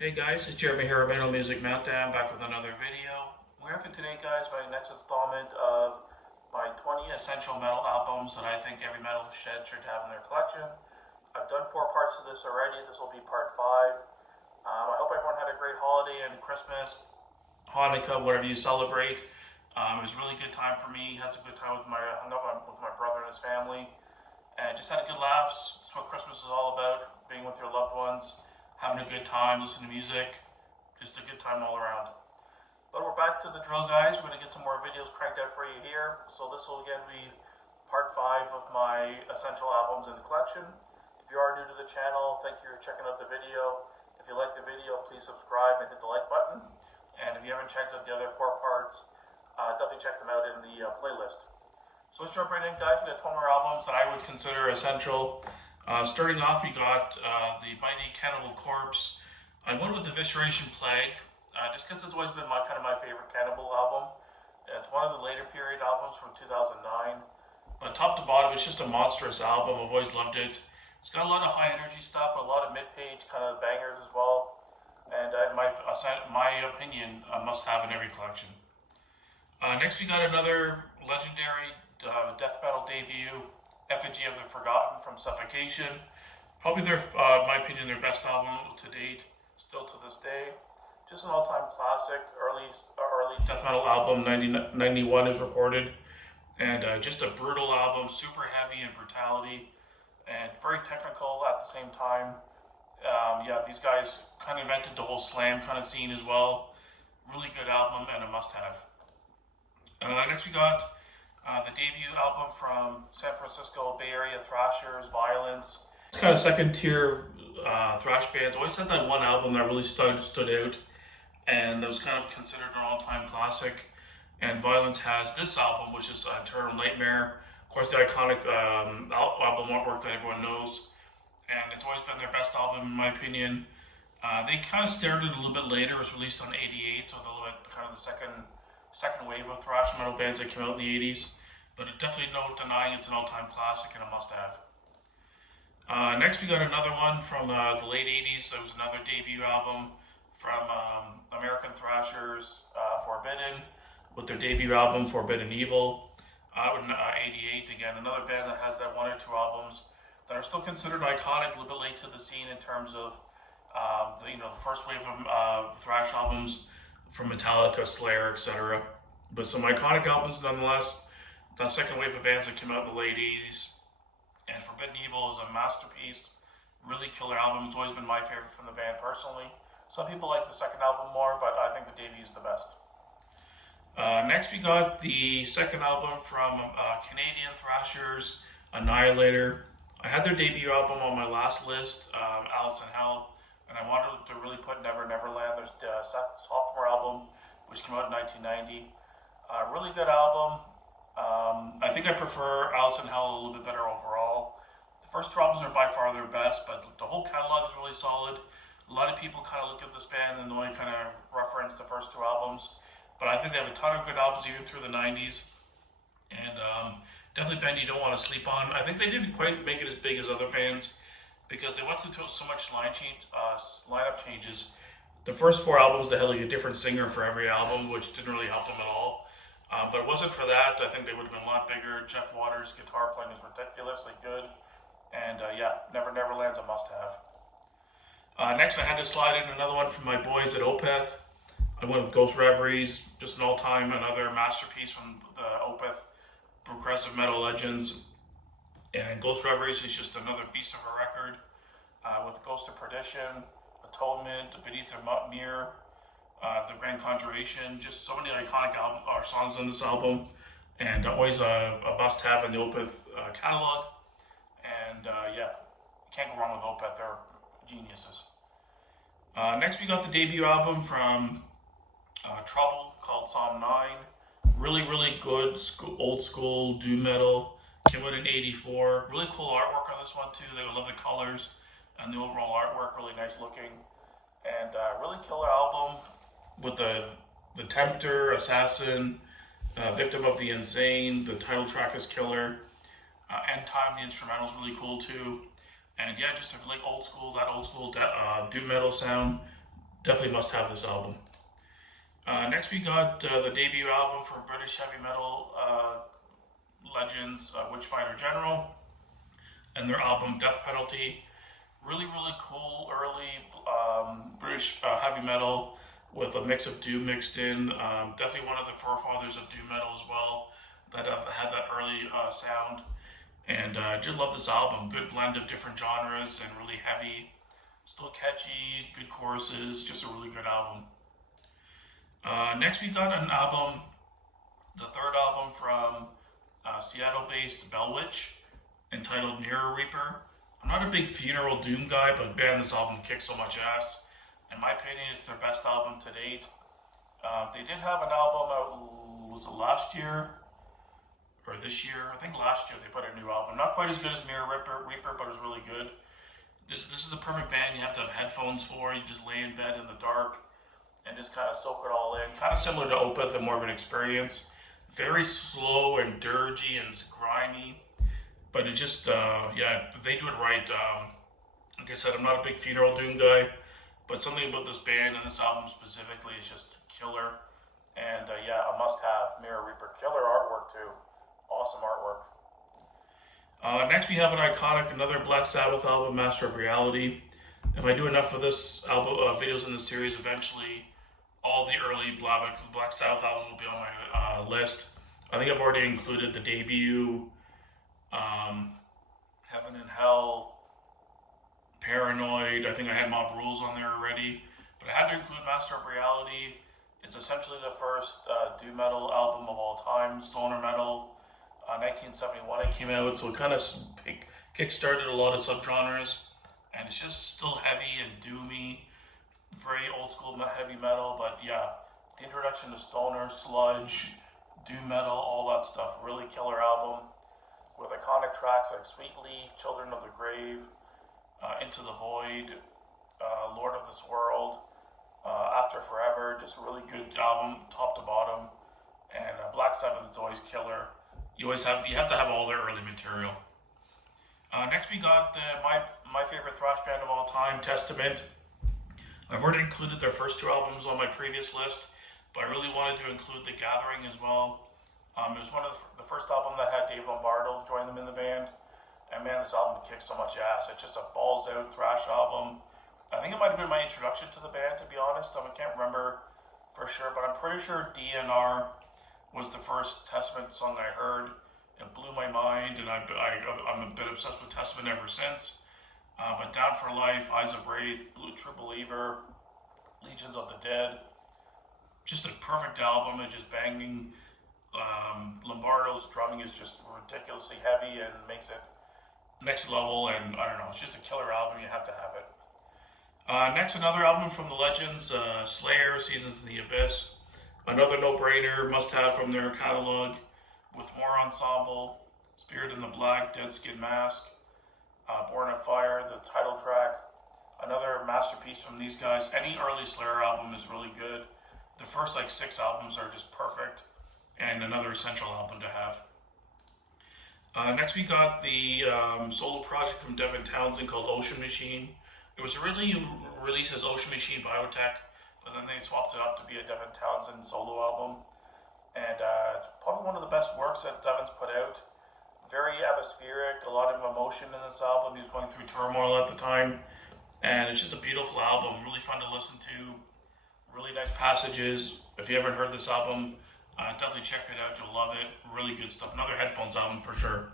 Hey guys, it's Jeremy here at Metal Music Meltdown, back with another video. We're here for today, guys, my next installment of my 20 essential metal albums that I think every metalhead should have in their collection. I've done 4 parts of this already. This will be part 5. I hope everyone had a great holiday and Christmas, Hanukkah, whatever you celebrate. It was a really good time for me. Had some good time with hung out with my brother and his family, and just had a good laughs. That's what Christmas is all about: being with your loved ones, having a good time, listening to music, just a good time all around. But we're back to the drill, guys. We're going to get some more videos cranked out for you here. So this will again be part 5 of my essential albums in the collection. If you are new to the channel, thank you for checking out the video. If you like the video, please subscribe and hit the like button. And if you haven't checked out the other 4 parts, definitely check them out in the playlist. So let's jump right in, guys. We got 20 more albums that I would consider essential. Starting off, we got the Mighty Cannibal Corpse. I went with the Visceration Plague, just because it's always been my favorite Cannibal album. It's one of the later period albums from 2009. But top to bottom, it's just a monstrous album. I've always loved it. It's got a lot of high energy stuff, but a lot of mid-page kind of bangers as well. And in my opinion, a must-have in every collection. Next, we got another legendary death metal debut, Effigy of the Forgotten from Suffocation. Probably in my opinion, their best album to date, still to this day. Just an all-time classic, early death metal album, 1991 is reported. And just a brutal album, super heavy in brutality, and very technical at the same time. These guys kind of invented the whole slam kind of scene as well. Really good album and a must-have. Next we got the debut album from San Francisco Bay Area thrashers, Violence. It's kind of second tier thrash bands. Always had that one album that really stood out, and that was kind of considered an all-time classic. And Violence has this album, which is Eternal Nightmare. Of course, the iconic album artwork that everyone knows. And it's always been their best album, in my opinion. They kind of started a little bit later. It was released on '88, so a little bit kind of the second wave of thrash metal bands that came out in the '80s. But it definitely no denying it's an all-time classic and a must-have. Next, we got another one from the late '80s. There was another debut album from American thrashers, Forbidden, with their debut album Forbidden Evil. '88 again, another band that has that 1 or 2 albums that are still considered iconic. A little bit late to the scene in terms of the first wave of thrash albums from Metallica, Slayer, etc. But some iconic albums nonetheless. The second wave of bands that came out in the late '80s. And Forbidden Evil is a masterpiece. Really killer album. It's always been my favorite from the band personally. Some people like the second album more, but I think the debut is the best. Next we got the second album from Canadian thrashers, Annihilator. I had their debut album on my last list, Alice in Hell, and I wanted to really put Never Neverland, their sophomore album, which came out in 1990. Really good album. I think I prefer Alice in Hell a little bit better overall. The first 2 albums are by far their best, but the whole catalog is really solid. A lot of people kind of look at this band and only kind of reference the first 2 albums, but I think they have a ton of good albums even through the 90s. And definitely a band you don't want to sleep on. I think they didn't quite make it as big as other bands because they went through so much lineup changes. The first 4 albums, they had like a different singer for every album, which didn't really help them at all. But it wasn't for that, I think they would have been a lot bigger. Jeff Waters' guitar playing is ridiculously good. And Never Neverland's a must-have. Next, I had to slide in another one from my boys at Opeth. I went with Ghost Reveries, just an all-time, another masterpiece from the Opeth progressive metal legends. And Ghost Reveries is just another beast of a record with Ghost of Perdition, Atonement, Beneath the Mirror, the Grand Conjuration, just so many iconic songs on this album, and always a must-have in the Opeth catalog. And you can't go wrong with Opeth, they're geniuses. Next we got the debut album from Trouble called Psalm 9. Really, really good old school doom metal. Came out in '84. Really cool artwork on this one too. I love the colors and the overall artwork, really nice looking. And really killer album with the Tempter, Assassin, Victim of the Insane. The title track is killer. End Time, the instrumental is really cool too. And just like that old school doom metal sound. Definitely must have this album. Next we got the debut album from British heavy metal legends, Witchfinder General, and their album Death Penalty. Really, really cool early British heavy metal with a mix of doom mixed in. Definitely one of the forefathers of doom metal as well that had that early sound. And I just love this album. Good blend of different genres and really heavy, still catchy, good choruses. Just a really good album. Next, we got an album, the third album from Seattle-based Bellwitch, entitled Mirror Reaper. I'm not a big funeral doom guy, but man, this album kicks so much ass. In my opinion, it's their best album to date. They did have an album out, was it last year? Or this year? I think last year they put a new album. Not quite as good as Mirror Reaper, but it was really good. This is the perfect band you have to have headphones for. You just lay in bed in the dark and just kind of soak it all in. Kind of similar to Opeth and more of an experience. Very slow and dirgy and grimy. But it just, they do it right. Like I said, I'm not a big funeral doom guy, but something about this band and this album specifically is just killer. And a must-have, Mirror Reaper. Killer artwork too. Awesome artwork. Next we have another Black Sabbath album, Master of Reality. If I do enough of this album videos in this series, eventually all the early Black Sabbath albums will be on my list. I think I've already included the debut, Heaven and Hell, Paranoid. I think I had Mob Rules on there already, but I had to include Master of Reality. It's essentially the first doom metal album of all time, stoner metal. 1971 it came out, so it kind of kick-started a lot of subgenres, and it's just still heavy and doomy, very old school heavy metal, but yeah, the introduction to stoner, sludge, doom metal, all that stuff, really killer album, with iconic tracks like Sweet Leaf, Children of the Grave, Into the Void, Lord of this World, After Forever, just a really good album, top to bottom, and Black Sabbath is always killer. You have to have all their early material. Next we got my favorite thrash band of all time, Testament. I've already included their first two albums on my previous list, but I really wanted to include The Gathering as well. It was one of the first album that had Dave Lombardo join them in the band, and man, this album kicks so much ass. It's just a balls out thrash album. I think it might have been my introduction to the band, to be honest. I can't remember for sure, but I'm pretty sure DNR was the first Testament song I heard. It blew my mind, and I'm a bit obsessed with Testament ever since. But Down for Life, Eyes of Wraith, True Believer, Legions of the Dead, just a perfect album. And just banging. Lombardo's drumming is just ridiculously heavy and makes it next level. And I don't know, it's just a killer album. You have to have it. Next, another album from the Legends, Slayer, Seasons in the Abyss. Another no-brainer, must-have from their catalog, with More Ensemble, Spirit in the Black, Dead Skin Mask, Born of Fire, the title track. Another masterpiece from these guys. Any early Slayer album is really good. The first 6 albums are just perfect, and another essential album to have. Next we got the solo project from Devin Townsend called Ocean Machine. It was originally released as Ocean Machine Biotech, but then they swapped it up to be a Devin Townsend solo album. And probably one of the best works that Devin's put out. Very atmospheric, a lot of emotion in this album. He was going through turmoil at the time. And it's just a beautiful album, really fun to listen to. Really nice passages. If you haven't heard this album, definitely check it out. You'll love it. Really good stuff. Another headphones album for sure.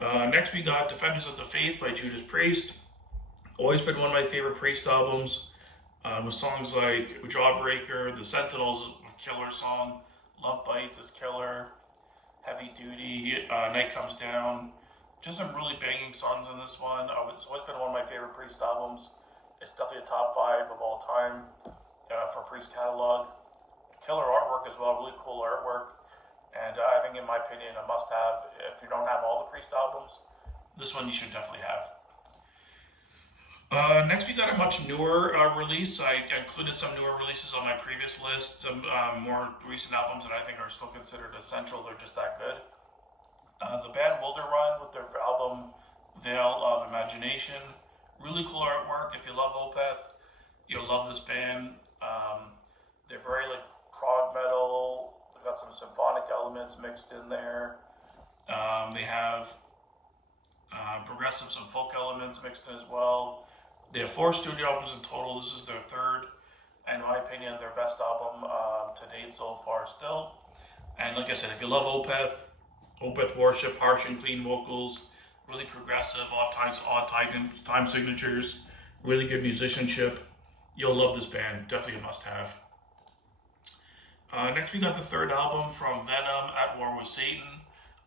Next we got Defenders of the Faith by Judas Priest. Always been one of my favorite Priest albums. With songs like Jawbreaker, The Sentinels, a killer song, Love Bites is killer, Heavy Duty, Night Comes Down. Just some really banging songs in this one. It's always been one of my favorite Priest albums. It's definitely a top 5 of all time for Priest catalog. Killer artwork as well, really cool artwork. And I think, in my opinion, a must-have. If you don't have all the Priest albums, this one you should definitely have. Next we got a much newer release. I included some newer releases on my previous list, some more recent albums that I think are still considered essential. They're just that good. The band Wilderrun with their album Veil of Imagination. Really cool artwork. If you love Opeth, You'll love this band. They're very like prog metal. They've got some symphonic elements mixed in there. They have progressive, some folk elements mixed in as well. They have 4 studio albums in total. This is their third, and in my opinion, their best album to date so far still. And like I said, if you love Opeth worship, harsh and clean vocals, really progressive, odd time signatures, really good musicianship, you'll love this band. Definitely a must-have. Next we got the third album from Venom, At War with Satan.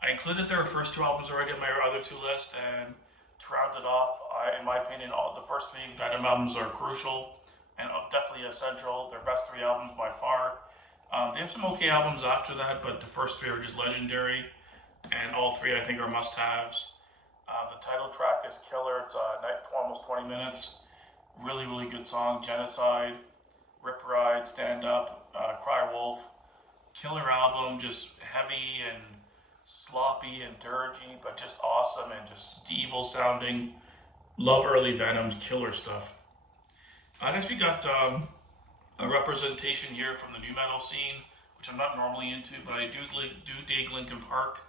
I included their first 2 albums already on my other 2 list, and to round it off, in my opinion, the first 3 Venom albums are crucial and definitely essential. Their best 3 albums by far. They have some okay albums after that, but the first 3 are just legendary, and all 3 I think are must-haves. The title track is killer. It's almost 20 minutes. Really, really good song. Genocide, Rip Ride, Stand Up, Cry Wolf. Killer album, just heavy and sloppy and dirgy, but just awesome and just evil sounding. Love early Venom's killer stuff. Next we got a representation here from the new metal scene, which I'm not normally into, but I do dig Linkin Park,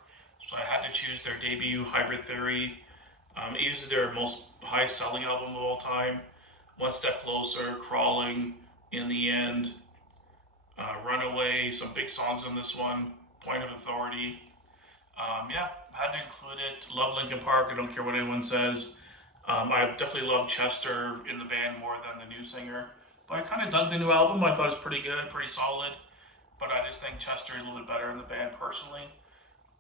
so I had to choose their debut, Hybrid Theory. Easily their most high-selling album of all time. One Step Closer, Crawling, In the End, Runaway, some big songs on this one, Point of Authority. Yeah, had to include it. Love Linkin Park, I don't care what anyone says. I definitely love Chester in the band more than the new singer. But I kind of dug the new album. I thought it was pretty good, pretty solid. But I just think Chester is a little bit better in the band personally.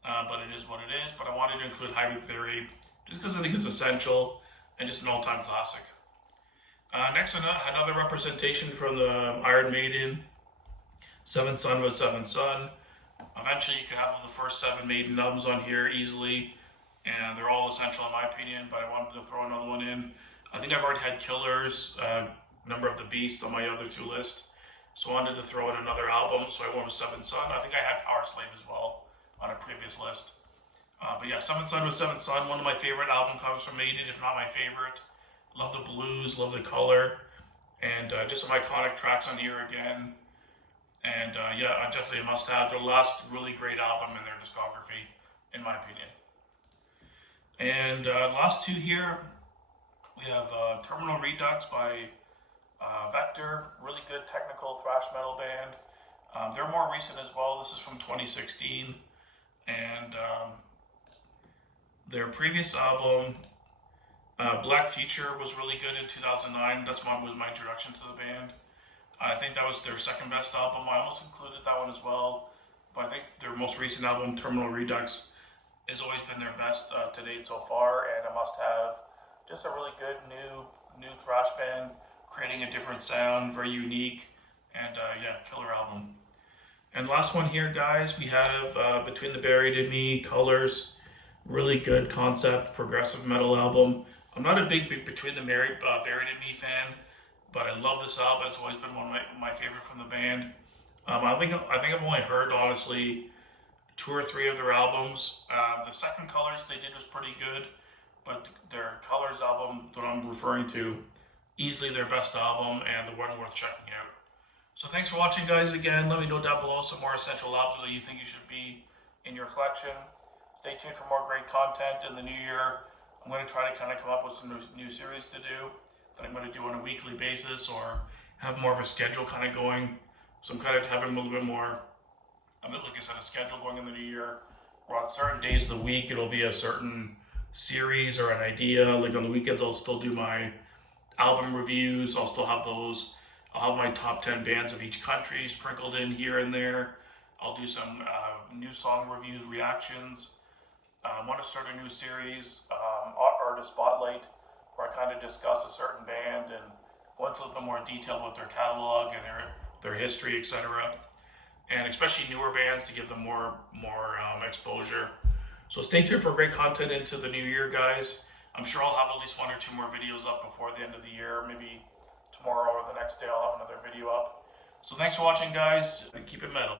But it is what it is. But I wanted to include Hybrid Theory just because I think it's essential and just an all-time classic. Next, another representation from the Iron Maiden, Seventh Son with Seventh Son. Eventually, you could have the first 7 Maiden albums on here easily, and they're all essential in my opinion, but I wanted to throw another one in. I think I've already had Killers, Number of the Beast on my other 2 lists, so I wanted to throw in another album, so I went with Seventh Son. I think I had Power Slave as well on a previous list. But yeah, Seventh Son with Seventh Son, one of my favorite album covers from Maiden, if not my favorite. Love the blues, love the color, and just some iconic tracks on here again. And yeah, definitely a must-have. Their last really great album in their discography, in my opinion. And last 2 here, we have Terminal Redux by Vector, really good technical thrash metal band. They're more recent as well. This is from 2016, and their previous album, Black Future, was really good in 2009. That's was my introduction to the band. I think that was their second best album. I almost included that one as well, but I think their most recent album, Terminal Redux, has always been their best to date so far, and a must-have. Just a really good new thrash band, creating a different sound, very unique, and yeah, killer album. And last one here, guys, we have Between the Buried and Me, Colors, really good concept, progressive metal album. I'm not a big Between the Buried and Me fan, but I love this album. It's always been one of my favorite from the band. I think I've only heard, honestly, 2 or 3 of their albums. The second Colors they did was pretty good, but their Colors album that I'm referring to, easily their best album and the one worth checking out. So thanks for watching, guys. Again, let me know down below some more essential albums that you think you should be in your collection. Stay tuned for more great content in the new year. I'm going to try to kind of come up with some new series to do that I'm going to do on a weekly basis, or have more of a schedule kind of going. So I'm kind of having a little bit more of it, like I said, a schedule going in the new year, where on certain days of the week it'll be a certain series or an idea. Like on the weekends I'll still do my album reviews. I'll still have those. I'll have my top 10 bands of each country sprinkled in here and there. I'll do some new song reviews, reactions. I want to start a new series, Artist Spotlight, where I kind of discuss a certain band and go into a little bit more detail about their catalog and their history, etc. And especially newer bands to give them more exposure. So stay tuned for great content into the new year, guys. I'm sure I'll have at least 1 or 2 more videos up before the end of the year. Maybe tomorrow or the next day I'll have another video up. So thanks for watching, guys, and keep it metal.